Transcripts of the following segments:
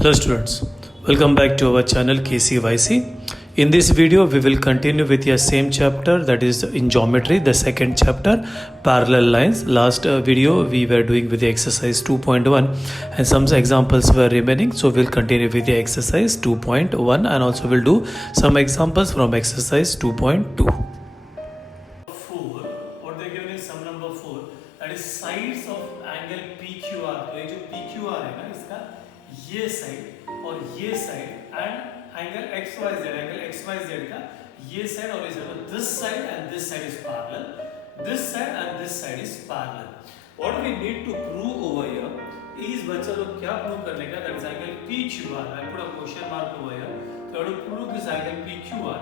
Hello students, welcome back to our channel KCYC. In this video we will continue with your same chapter, that is in geometry, the second chapter, parallel lines. Last video we were doing with the exercise 2.1 and some examples were remaining, so we'll continue with the exercise 2.1 and also we'll do some examples from exercise 2.2. 4, what they given is sum number 4, that is sides of angle PQR. तो ये जो PQR है ना, इसका ये side और ये side and angle XYZ का ये साइड और ये side, this side and this side is parallel, this side and this side is parallel. What we need to prove over here is, बच्चा लोग क्या प्रूव करने का, that is angle PQR. I put a question mark over here. So to prove this angle PQR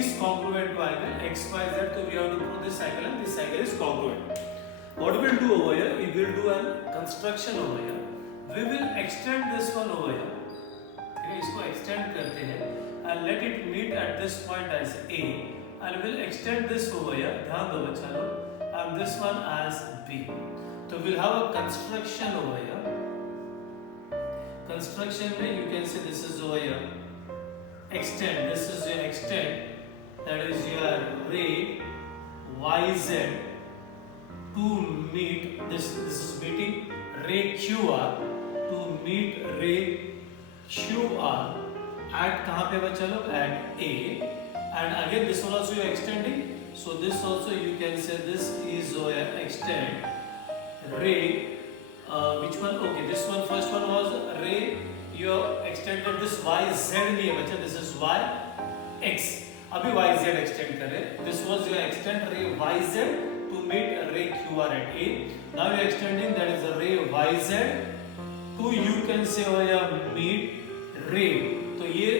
is congruent to angle XYZ, so we have to prove this angle and this angle is congruent. What we will do over here, we will do a construction over here. We will extend this one over here. Okay, इसको extend करते हैं and let it meet at this point as A and we will extend this over here. ध्यान दो बच्चा लोग, and this one as B. So we will have a construction over here. Construction में you can say this is over here. Extend, this is your extend, that is your ray YZ to meet this is meeting ray QR to meet ray QR at कहाँ पे बच्चा लोग, at A, and again this one also you are extending, so this also you can say this is your extend ray which one, okay, this one first one was ray, you have extended this YZ नहीं है बच्चा, this is YX. अभी YZ extend कर रहे, this was your extend ray YZ to meet ray QR at A. Now you are extending, that is a ray YZ to, you can say over here meet ray. तो ये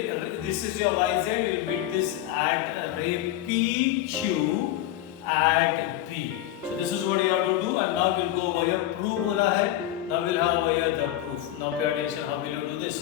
this is your YZ, you will meet this at ray PQ at B. So this is what you have to do, and now we'll go over here. Prove बोला है. Now we'll have over here the proof. Now pay attention how will you do this.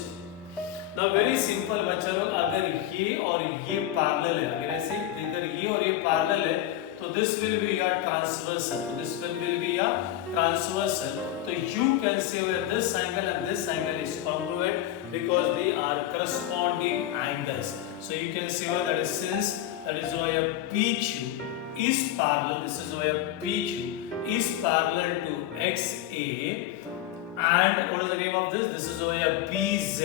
Now very simple बच्चा लोग, अगर ये और ये parallel है, अगर ऐसे अगर ये और ये parallel है, तो this will be your transversal. So this will be your transversal. So you can say where this angle and this angle is congruent because they are corresponding angles. So you can say where that is, since that is why your PQ is parallel. This is why your PQ is parallel to XA. And what is the name of this? This is over here PZ.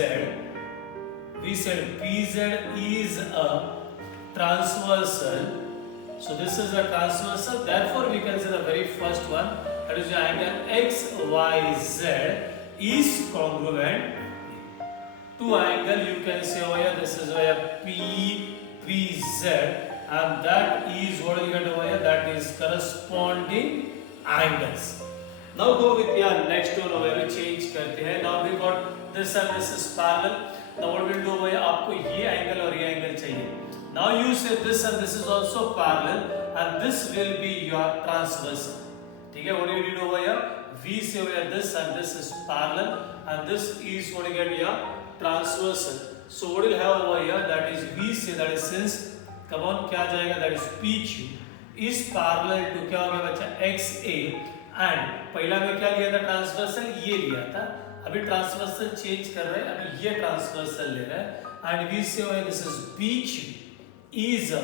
We said PZ is a transversal. So this is a transversal. Therefore, we can say the very first one, that is the angle XYZ is congruent to angle. You can say over here, this is over here PZ, and that is what you get over here. That is corresponding angles. Now go with your next one over here, change करते हैं. Now we got this and this is parallel. Now what we'll do over here, आपको ये angle और ये angle चाहिए. Now you say this and this is also parallel and this will be your transversal. ठीक है, what do you do over here? We say over here this and this is parallel and this is what you get your transversal. So what we'll have over here, that is we say that is since, come on, क्या जाएगा, that is PQ is parallel to क्या हो गया बच्चा, XA. And पहला में क्या लिया था, ट्रांसवर्सल ये लिया था, अभी ट्रांसवर्सल चेंज कर रहे हैं, अभी ये ट्रांसवर्सल ले रहा है and we say this is PQ is a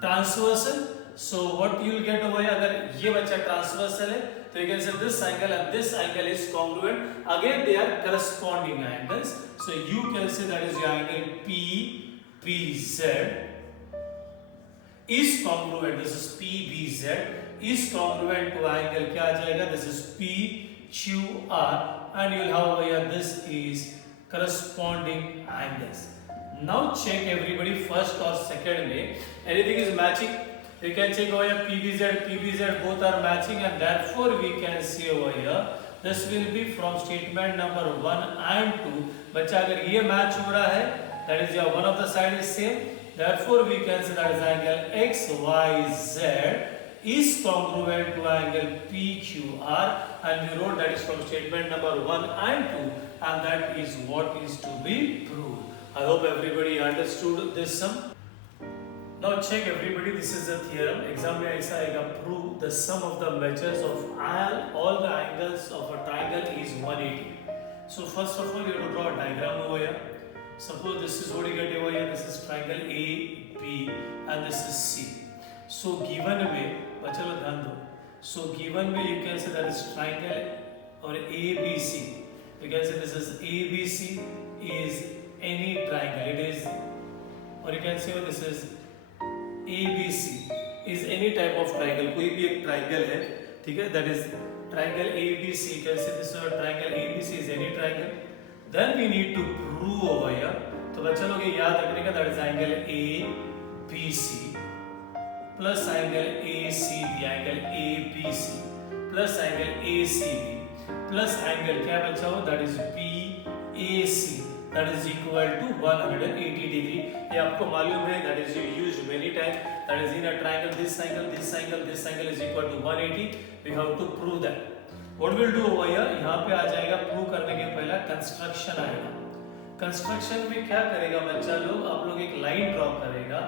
transversal. So what you will get over here, अगर ये बच्चा ट्रांसवर्सल है तो you can say this angle and this angle is congruent, again they are corresponding angles. So you can say that is your angle PPZ is congruent, this is PBZ is congruent to angle क्या आ जाएगा, this is PQR, and you will have over here this is corresponding angles. Now check everybody, first or second में anything is matching, you can check over here PBZ both are matching, and therefore we can see over here this will be from statement number 1 and 2. बच्चा अगर ये match हो रहा है, that is your one of the side is same, therefore we can say that is angle XYZ is congruent to angle PQR, and we wrote that is from statement number 1 and 2, and that is what is to be proved. I hope everybody understood this sum. Now check everybody, this is a theorem. Exam में ऐसा आएगा, prove the sum of the measures of all the angles of a triangle is 180. So first of all you have to draw a diagram over here. Suppose this is what you get over here, this is triangle A, B and this is C. So given way, चलो ध्यान दो. So given way you can say that is triangle or ABC. You can say this is ABC is any triangle. It is, or you can say this is ABC is any type of triangle. कोई भी एक triangle है, ठीक है? That is triangle ABC. You can say this is triangle ABC is any triangle. Then we need to prove over here. तो बच्चा लोग ये याद रखने का, that is angle ABC plus angle ACB, angle ABC plus angle ACB plus angle क्या बचा हो, that is BAC. That is equal to 180 degree. ये आपको मालूम है, that is used many times. That is in a triangle, this angle, this angle, this angle is equal to 180. We have to prove that. What we'll do over here, यहाँ पे आ जाएगा prove करने के पहला construction आएगा. Construction में क्या करेगा बच्चा लोग, आप लोग एक line draw करेगा.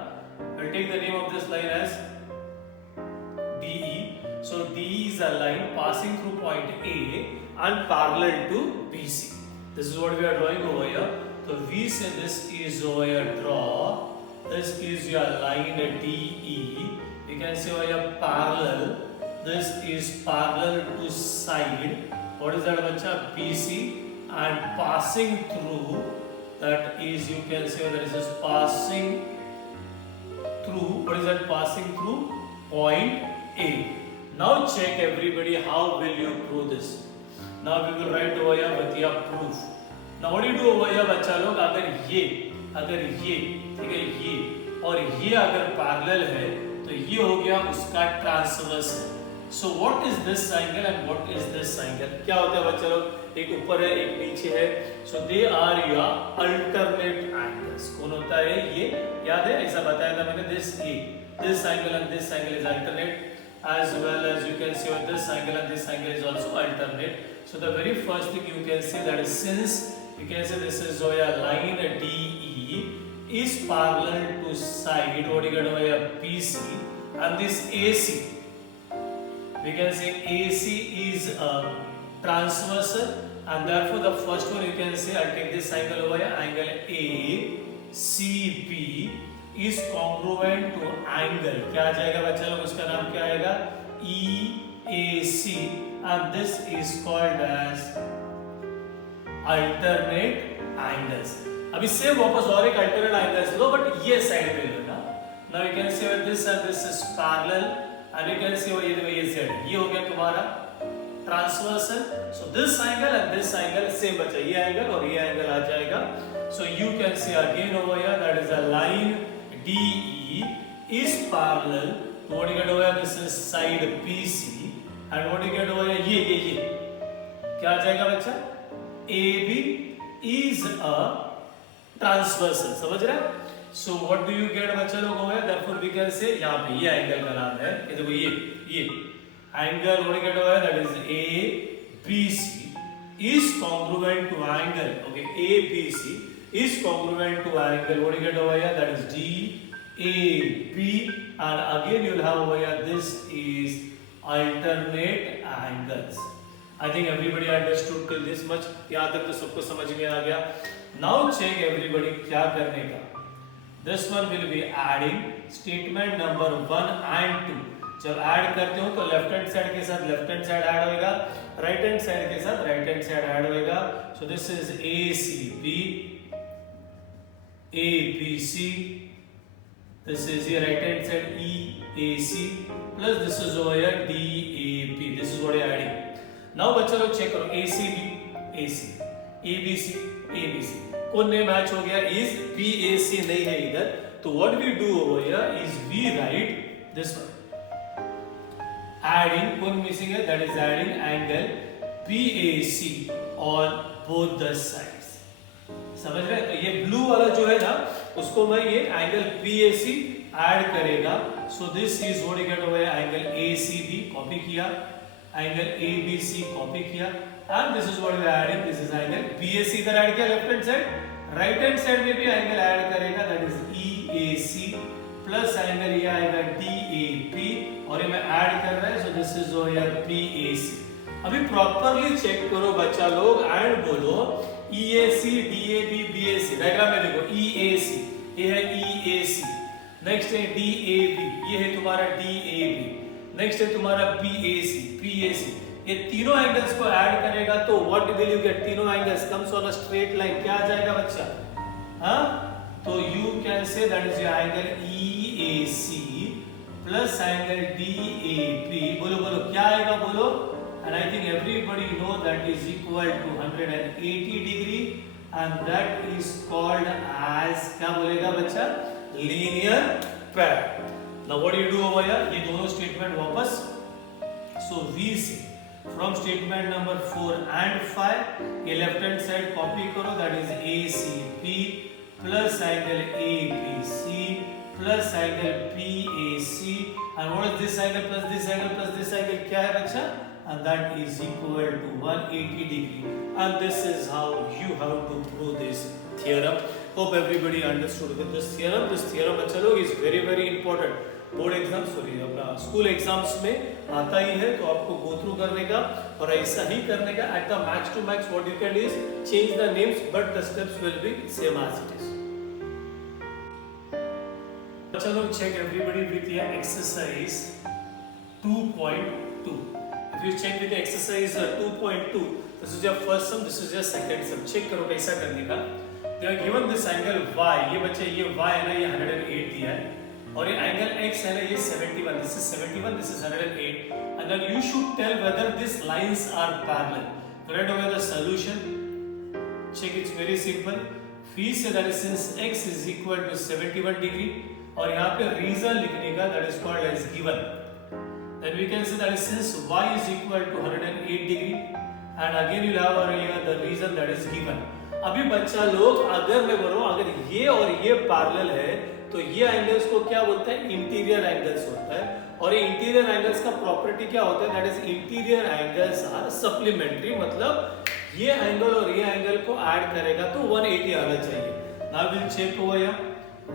We'll take the name of this line as DE. So DE is a line passing through point A and parallel to BC. This is what we are drawing over here. So we say this is over here draw. This is your line DE. You can say over here parallel. This is parallel to side. What is that bacha? BC, and passing through. That is, you can say that is passing through. What is that? Passing through point A. Now check everybody, how will you prove this? Now we will write over here with your proof. Now what do you do over here बच्चा लोग, अगर ये ठीक है ये और ये अगर पैरेलल है तो ये हो गया उसका ट्रांसवर्स है. So what is this angle and what is this angle? क्या होता है बच्चा लोग, एक ऊपर है एक नीचे है. So they are your alternate angles. कौन होता है ये, याद है ऐसा बताया था मैंने. This angle and this angle is alternate, as well as you can see this angle and this angle is also alternate. So the very first thing you can say, that is since you can say this is your line DE is parallel to side, what you get over here PC, and this AC, we can say AC is a transversal, and therefore the first one you can say, I'll take this angle over here, angle ACP is congruent to angle, क्या आ जाएगा बच्चा लोग, उसका नाम क्या आएगा, EAC, and this is called as alternate angles. अब इससे वापस और एक alternate angles लो, but ये साइड पे लो ना. Now you can say this and this is parallel, and you can see ये Z, ये हो गया तुम्हारा transversal. So this angle and this angle same बचा, ये angle और ये angle आ जाएगा. So you can see again over here, that is a line DE is parallel to what you get over here, this is side PC, and what you get over here, ये क्या आ जाएगा बच्चा, AB is a transversal. समझ रहे हैं? So what do you get बच्चा लोग over here? Therefore we can say यहाँ पे ये एंगल का नाम है, ये देखो ये angle what you get over here, that is ABC is congruent to angle. Okay, ABC is congruent to angle. What do you get over here? That is DAB, and again you will have over here, this is alternate angles. I think everybody understood till this much. यहाँ तक तो सबको समझ में आ गया. Now check everybody क्या करने का. This one will be adding statement number 1 and 2. जब ऐड करते हो तो लेफ्ट हैंड साइड के साथ लेफ्ट हैंड साइड ऐड होएगा, राइट हैंड साइड के साथ राइट हैंड साइड ऐड होएगा. So this is ACB, ABC, this is your right hand side EAC, plus this is over here DAP. This is what you are adding. Now बच्चा लोग check करो, ACB AC, ABC ABC, कौन में match हो गया, is BAC नहीं है इधर. तो what we do over here is we write this one, adding, कौन मिसिंग है, that is adding angle PAC on both the sides. समझ रहे हैं? तो ये ब्लू वाला जो है ना, उसको मैं ये एंगल PAC ऐड करेगा. So this is what you get over angle ACB copy किया, एंगल ABC कॉपी किया, and this is what we are adding, this is angle BAC इधर ऐड किया left hand side, right hand side में भी angle add करेगा, that is EAC plus angle ये आएगा DAP और ये मैं ऐड कर रहा है, सो दिस इज योर PAC। अभी प्रॉपरली चेक करो बच्चा लोग एंड बोलो EAC DAB BAC। डायग्राम में देखो EAC, ये है EAC, नेक्स्ट है DAB, ये है तुम्हारा DAB, नेक्स्ट है तुम्हारा PAC। ये तीनों एंगल्स को ऐड करेगा तो व्हाट विल यू गेट? तीनों angles comes on a straight line, क्या आ जाएगा बच्चा? हाँ, तो you can say that is your angle EAC plus angle DAP। बोलो बोलो क्या आएगा बोलो? And I think everybody know that is equal to 180 degree and that is called as, क्या बोलेगा बच्चा? Linear pair. Now what you do over here, ये दोनों स्टेटमेंट वापस, सो वी से फ्रॉम स्टेटमेंट नंबर 4 एंड 5 ये लेफ्ट हैंड साइड कॉपी करो, that is ACP plus angle APC plus angle PAC and what is this angle plus this angle plus this angle, क्या है बच्चा? and that is equal to 180 degree, and this is how you have to prove this theorem. Hope everybody understood with this theorem. This theorem बच्चा लोग is very very important. Board exam sorry अपना school exams में आता ही है, तो आपको go through करने का और ऐसा ही करने का। At the max to max what you can is change the names but the steps will be same as it is. बच्चा लोग check everybody with your exercise 2.2। If you check with the exercise 2.2, this is your first sum, this is your second sum. Check करो कैसा करने का। They are given this angle y, ये बच्चे ये y है ना, ये 108 दिया है, और ये angle x है ना, ये 71, this is 71, this is 108, and then you should tell whether these lines are parallel. Right away the solution. Check, it's very simple. We say that since x is equal to 71 degree, और यहाँ पे reason लिखने का, that is called as given. Then we can say that since y is equal to 108 degree, and again you have here the reason that is given. अभी बच्चा लोग अगर मैं बोल रहा हूँ अगर ये और ये पैरेलल है तो ये एंगल्स को क्या बोलते हैं? इंटीरियर एंगल्स होता है, और ये इंटीरियर एंगल्स का प्रॉपर्टी क्या होता है? That is interior angles are supplementary, मतलब ये एंगल और ये एंगल को ऐड करेगा तो 180 आना चाहिए। Now will check over here,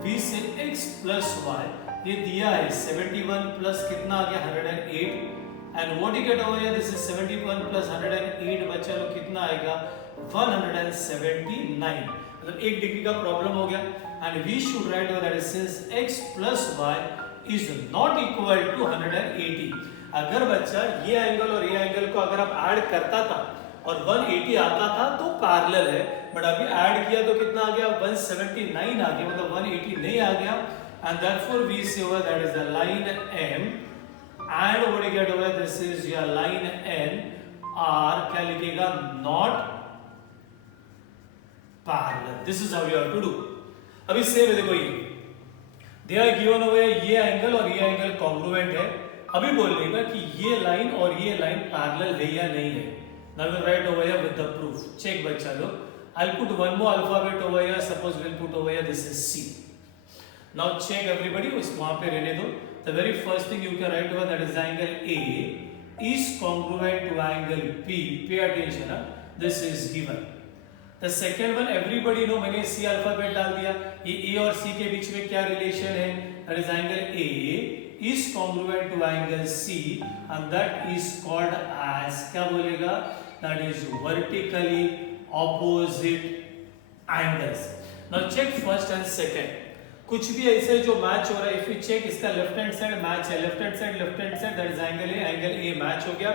we say x plus y ये दिया है 71 प्लस कितना आ गया 108, and what you get over here, this is 71 plus 108 बच्चा लोग कितना आएगा? 179, मतलब 1 डिग्री का प्रॉब्लम हो गया। And we should write that is since x plus y is not equal to 180, अगर बच्चा ये एंगल और ये एंगल को अगर आप ऐड करता था और 180 आता था तो पैरेलल है, बट अभी ऐड किया तो कितना आ गया? 179 आ गया, मतलब 180 नहीं आ गया, and therefore we say over that is the line M, and what you get over this is your line N R, क्या लिखेगा? Not parallel. This is how you have to do. अभी सेम देखो ये they are given over ये angle और ये angle congruent है, अभी बोलेगा कि ये लाइन और ये लाइन पैरेलल है या नहीं है। Now we write over here with the proof. Check बच्चा लोग, I'll put one more alphabet over here. Suppose we'll put over here this is C. Now check everybody, उस वहाँ पे रहने दो। The very first thing you can write over that is angle A is congruent to angle P. Pay attention, this is given. The second one everybody know, मैंने C alphabet डाल दिया। ये A और C के बीच में क्या relation है? That is angle A is congruent to angle C and that is called as, क्या बोलेगा? That is vertically opposite angles. Now check first and second. कुछ भी ऐसे जो मैच हो रहा है, इफ यू चेक इसका लेफ्ट हैंड साइड मैच है, left hand side that is angle A match हो गया।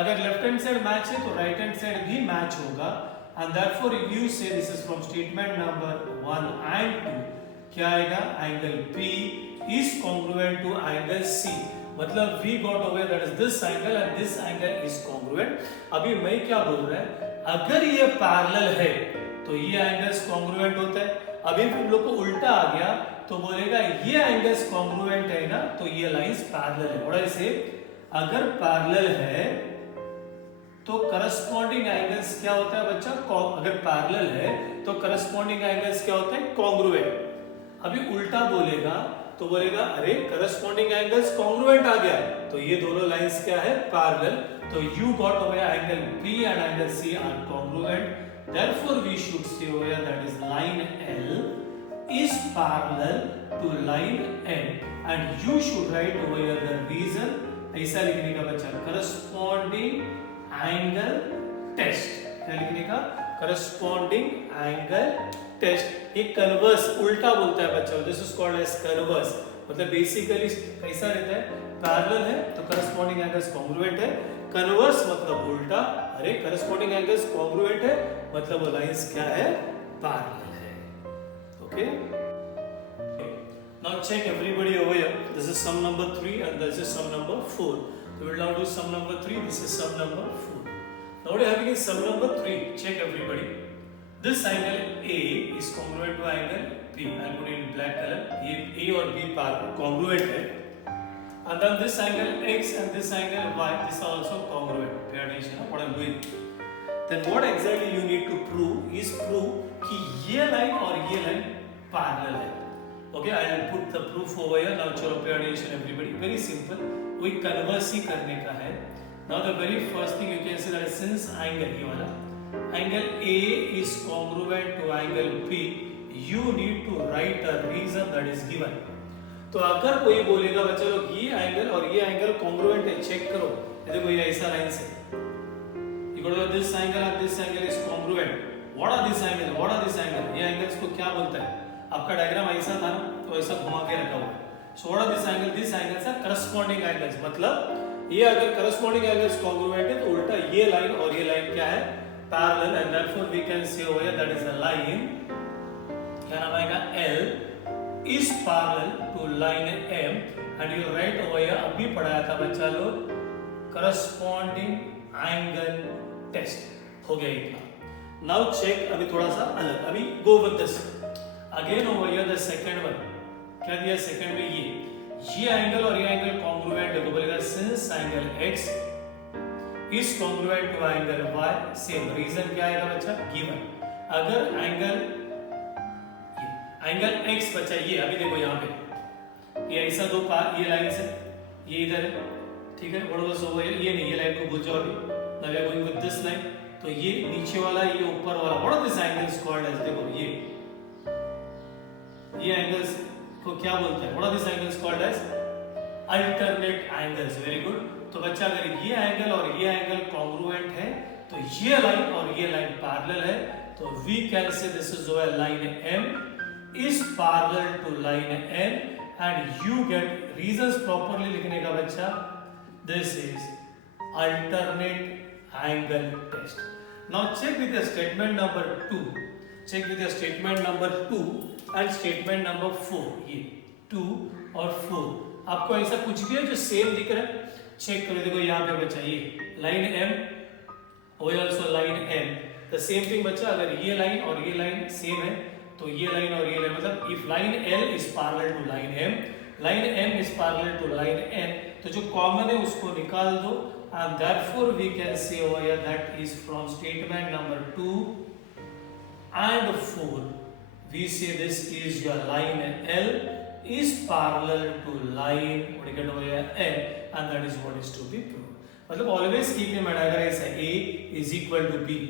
अगर लेफ्ट हैंड साइड मैच है तो राइट हैंड साइड भी मैच होगा, एंड देयरफॉर इफ यू से this is from statement number 1 and 2, क्या आएगा? Angle P is congruent to angle C, मतलब we got over that is this angle and this angle is congruent। अभी मैं क्या बोल रहा है, अगर ये पैरेलल है तो ये एंगल्स कॉन्ग्रुएंट होता है। अभी तुम लोग को उल्टा आ गया तो बोलेगा ये एंगल्स कॉन्ग्रुएंट है ना, तो ये लाइंस पैरेलल है। और ऐसे अगर पैरेलल है तो करस्पॉन्डिंग एंगल्स क्या होता है बच्चा? अगर पैरेलल है तो करस्पॉन्डिंग एंगल्स क्या होता है? कॉन्ग्रुएंट। अभी उल्टा बोलेगा तो बोलेगा अरे करस्पॉन्डिंग एंगल्स कॉन्ग्रुएंट आ गया, तो ये दोनों लाइंस क्या है? पैरेलल। तो you got over angle P and angle C are congruent, therefore we should say over here that is line L is parallel to line M and you should write over here the reason. ऐसा लिखने का बच्चा corresponding angle test. क्या लिखने का? corresponding angle test. ये converse उल्टा बोलता है बच्चा. This is called as converse. मतलब बेसिकली कैसा रहता है? पैरेलल है तो करस्पॉन्डिंग एंगल्स कॉन्ग्रुएंट है. कन्वर्स मतलब उल्टा. अरे करस्पॉन्डिंग एंगल्स कॉन्ग्रुएंट है मतलब वो लाइंस क्या है? पैरेलल है. Okay. Now check everybody over here. This is sum number 3 and this is sum number 4. So we will now do sum number 3. This is sum number 4. Now we are having in sum number 3. Check everybody. This angle A is congruent to angle B. I will put it in black color. A और B congruent है. And then this angle X and this angle Y, this are also congruent. Pay attention to what I am doing. Then what exactly you need to prove is prove कि ये line और ये line parallel है. Okay, I will put the proof over here. Now चलो pay attention everybody. Very simple. कोई converse ही करने का है. Now the very first thing you can say that since angle ये वाला angle A is congruent to angle B, you need to write a reason that is given. तो अगर कोई बोलेगा बच्चा लोग ये एंगल और ये एंगल कॉन्ग्रुएंट है, चेक करो. देखो ये ऐसा लाइन से you got this angle and this angle is congruent. What are this angle? What are this angle? ये एंगल्स को क्या बोलता है? आपका डायग्राम ऐसा था ना, तो ऐसा घुमा के रखा हुआ है. So what are this angle? This angles are corresponding angles. मतलब ये अगर corresponding angles congruent है तो उल्टा ये लाइन और ये लाइन क्या है? Parallel, and therefore we can say over here that is a line. क्या नाम आएगा? L is parallel to line M and you write over here. अभी पढ़ाया था बच्चा लोग corresponding angle test. हो गया इतना. Now check अभी थोड़ा सा अलग. अभी go with this. Again over here the second one. क्या दिया second में ये एंगल और ये एंगल congruent है तो बोलेगा since angle X is congruent to angle Y. Same reason क्या आएगा बच्चा? Given. अगर एंगल x बचा ये अभी देखो यहाँ पे ये ऐसा दो पार ये लाइन से ये इधर है. ठीक है. What was over here? ये नहीं, ये लाइन को भूल जाओ. अभी now we are going with this line. तो ये नीचे वाला ये ऊपर वाला what are this angles called as? देखो ये एंगल्स को क्या बोलते हैं? What are this angles called as? Alternate angles. Very good. तो बच्चा अगर ये एंगल और ये एंगल कॉन्ग्रुएंट है तो ये लाइन और ये लाइन पैरेलल है तो we can say this is over line M is parallel to line N and you get reasons properly लिखने का बच्चा. This is alternate angle test. Now check with the statement number 2. Check with the statement number 2 and statement number 4. ये 2 और 4 आपको ऐसा कुछ भी है जो सेम दिख रहा है चेक करो. देखो यहाँ पे बच्चा ये लाइन M और also line N. The same thing बच्चा अगर ये लाइन और ये लाइन सेम है तो ये लाइन और ये लाइन मतलब if line L is parallel to line M, line M is parallel to line N, तो जो कॉमन है उसको निकाल दो and therefore we can say over here that is from statement number 2 and 4 we say this is your line L is parallel to line what you get over here N and that is what is to be proved. मतलब always keep in mind अगर ऐसा A is equal to B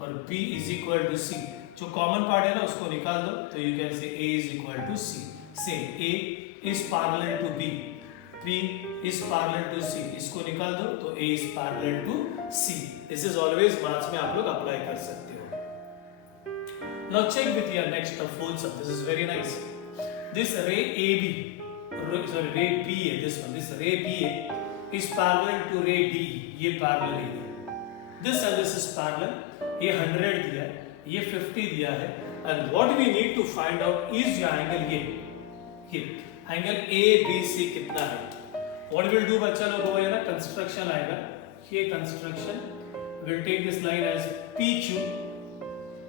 और B is equal to C जो common part है ना उसको निकाल दो तो यू कैन से A is equal to C. Same A is parallel to B, B is parallel to C. इसको निकाल दो तो A is parallel to C. This is always maths में आप लोग अप्लाई कर सकते हो. Now check with your next the full sum. This is very nice. This ray AB, sorry ray BA, this one, this ray BA is parallel to ray DE. ये parallel है. This and this is parallel. ये 100 दिया है. ये 50 दिया है and what we need to find out is your angle ये angle ABC कितना है. what we will do बच्चा लोग वो है ना कंस्ट्रक्शन आएगा. ये construction will take this line as PQ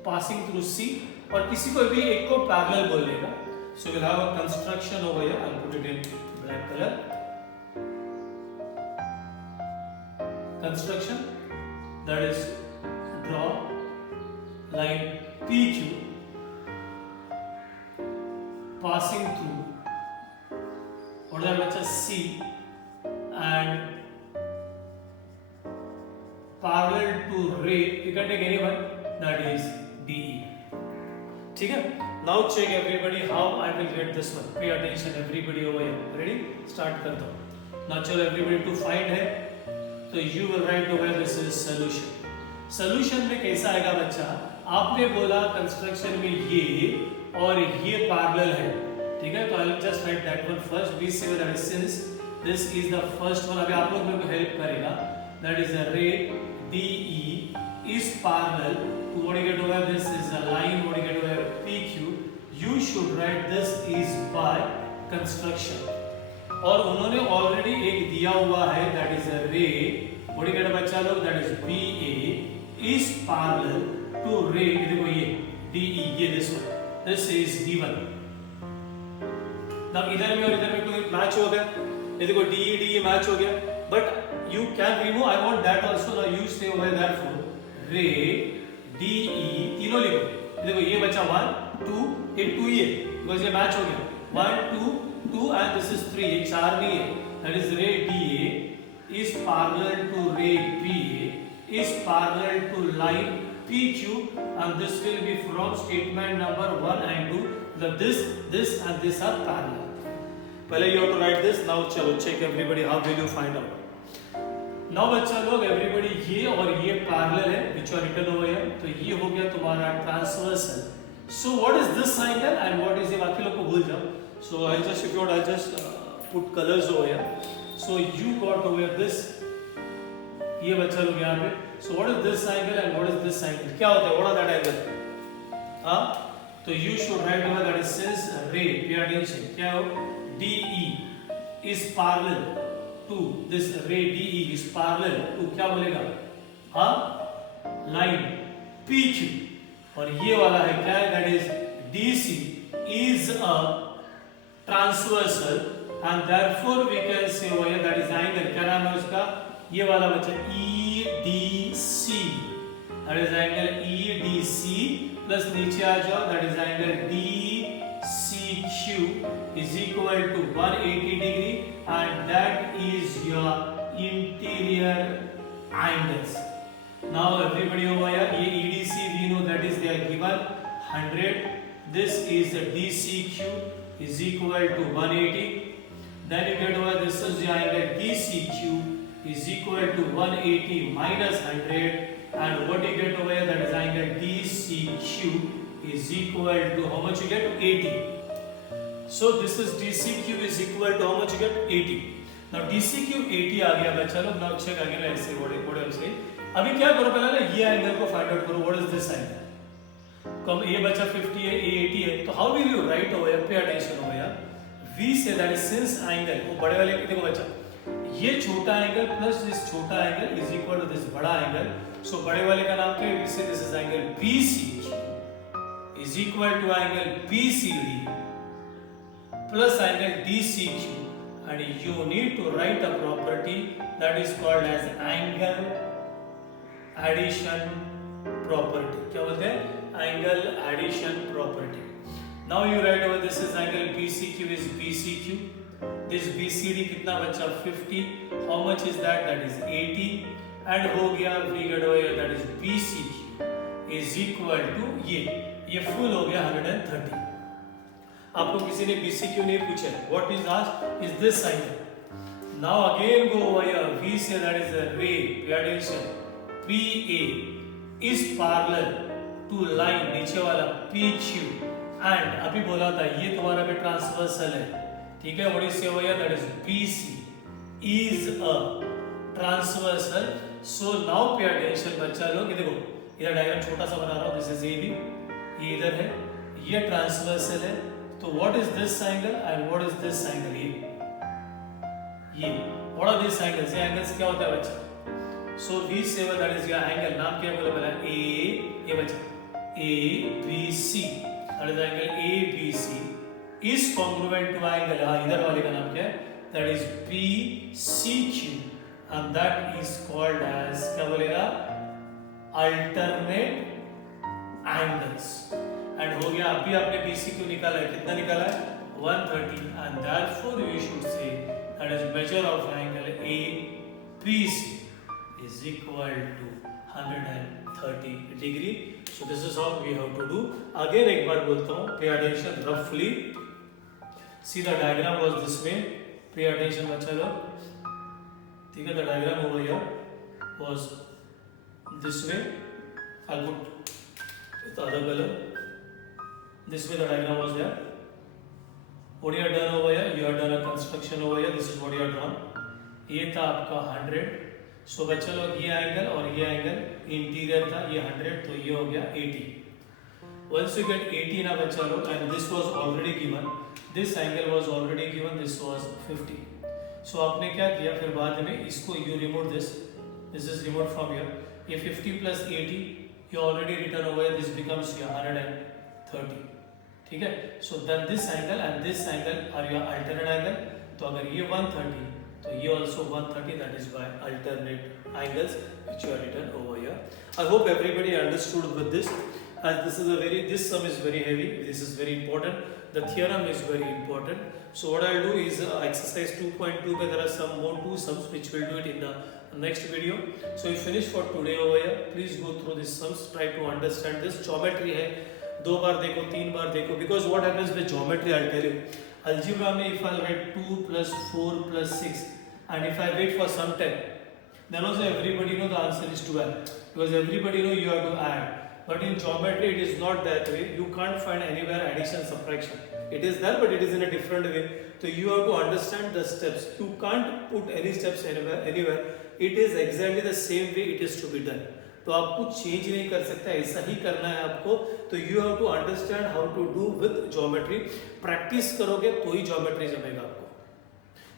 passing through C और किसी को भी एक को पैरेलल बोल लेगा. so we'll have a construction over here. I'll put it in black color. construction that is draw line PQ passing through what is that C and parallel to ray you can take anyone that is DE. ठीक है. Now check everybody how I will get this one. Pay attention everybody over here. Ready? Start करता हूँ. Now चलो everybody to find है. तो you will write over this is solution. Solution में कैसा आएगा बच्चा? आपने बोला कंस्ट्रक्शन में ये और ये पैरेलल है, ठीक है? तो I will just write that one first. We say that since this is the first one, अभी आप लोग मेरे को हेल्प करेगा. That is a ray DE is parallel to what you get over. This is a line. What you get over PQ. You should write this is by construction. और उन्होंने already एक दिया हुआ है. That is a ray. What you get बच्चा लोग? That is BA is parallel to ray. देखो ये DE ये this one. This is D1. Now इधर में और इधर में कोई मैच हो गया. ये देखो DE मैच हो गया. But you can remove. I want that also. Now you stay over there for ray DE तीनों लिखो. देखो ये बचा 1 2 एक 2 ये because ये मैच हो गया 1 2 2 and this is 3 एक 4 नहीं है. That is ray DA is parallel to ray BA is parallel to line PQ and this will be from statement number 1 and 2. That this and this are parallel. पहले you have to write this. Now चलो check everybody how will you find out. Now बच्चा लोग everybody ये और ये parallel है which are written over here. तो ये हो गया तुम्हारा transversal. So what is this angle and what is ये बाकी लोग को भूल जाओ. So I'll just if you want I'll just put colors over here. So you got over this. ये बच्चा लोग यहाँ पे. So what is this angle and what is this angle? क्या होता है? What are that angle? हाँ? तो you should write over that is since ray pay attention. क्या हो? DE is parallel to this ray DE is parallel to क्या बोलेगा? हाँ? Line PQ. और ये वाला है क्या है? That is DC is a transversal and therefore we can say over here that is angle. क्या नाम है उसका? ये वाला बच्चा EDC. That is angle EDC plus नीचे आ जाओ that is angle DCQ is equal to 180 degree and that is your interior angles. Now everybody over here, ये EDC we know that is they are given 100. This is the DCQ is equal to 180. Then you get over this is the angle DCQ is equal to 180 minus 100 and what you get over here that is angle DCQ is equal to how much you get? 80. So this is DCQ is equal to how much you get? 80. Now DCQ 80 आ गया बच्चा लोग. Now check again ऐसे what I'm saying. अभी क्या करो पहले ना ये एंगल को फाइंड आउट करो. What is this angle? कम ये बच्चा 50 है, ये 80 है. तो how will you write over here? Pay attention over here. We say that is since angle वो बड़े वाले देखो बच्चा ये छोटा एंगल प्लस दिस छोटा angle is equal to this बड़ा एंगल. सो बड़े वाले का नाम क्या है? We say this is angle BCQ is equal to angle BCD plus angle DCQ and you need to write a property that is called as angle addition property. क्या बोलते हैं? Angle addition property. Now you write over this is angle BCQ is BCQ. This BCD कितना बच्चा? 50. How much is that? That is 80. And हो गया we get over here that is BCQ is equal to ये full हो गया 130. आपको किसी ने BCQ नहीं पूछा. What is asked? Is this angle? Now again go over here. We say that is a ray radiation PA is parallel to line नीचे वाला PQ and अभी बोला था ये तुम्हारा भी ट्रांसवर्सल है. ठीक है? What is say over here that is BC is a transversal. So now pay attention बच्चा लोग. ये देखो इधर डायग्राम छोटा सा बना रहा हूँ. This is AB. ये इधर है. ये ट्रांसवर्सल है. तो what is this angle and what is this angle? ये what are these angles? ये angles क्या होता है बच्चा? So we say that is your angle. नाम क्या बोला पहले? A ये बच्चा ABC. That is angle ABC is congruent to angle. हाँ इधर वाले का नाम क्या है? That is BCQ and that is called as क्या बोलेगा? Alternate angles. And हो गया. अभी आपने BCQ निकाला है. कितना निकाला है? 130 and therefore you should say that is measure of angle ABC is equal to 130 degree. So this is how we have to do. Again एक बार बोलता हूँ, pay attention roughly. See the diagram was this way. Pay attention बच्चा लोग. ठीक है, the diagram over here was this way. I'll put the other color. This way the diagram was there. What you have done over here? You have done a construction over here. This is what you have drawn. ये था आपका 100. सो बच्चा लोग ये angle और ये angle interior था, ये 100 तो ये हो गया 80. Once you get 80 ना बच्चा लोग, and this was already given, this angle was already given, this was 50. So आपने क्या किया फिर बाद में इसको you remove this is removed from here. ये 50 plus 80 you already written over here, this becomes your 130. ठीक है. So then this angle and this angle are your alternate angle. तो अगर ये 130 तो ये also 130, that is why alternate angles which you are written over here. I hope everybody understood with this, as this sum is very heavy, this is very important, the theorem is very important. So what I'll do is exercise 2.2 where there are some more 2 sums which we'll do it in the next video. So we finish for today over here. Please go through these sums, try to understand this. Geometry है, 2 बार देखो 3 बार देखो, because what happens with geometry I'll tell you. Algebra में if I'll write 2 plus 4 plus 6 and if I wait for some time, then also everybody know the answer is 12, because everybody know you have to add. But in geometry it is not that way. You can't find anywhere addition subtraction. It is there but it is in a different way. So you have to understand the steps. You can't put any steps anywhere. It is exactly the same way it is to be done. तो आप कुछ change नहीं कर सकते, ऐसा ही करना है आपको. तो you have to understand how to do with geometry. Practice करोगे तो ही ज्योमेट्री जमेगा आपको.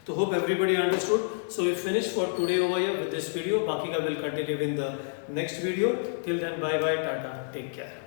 तो hope everybody understood. So we finish for today over here with this video. बाकी का will continue in the next video. Till then bye bye, tata, take care.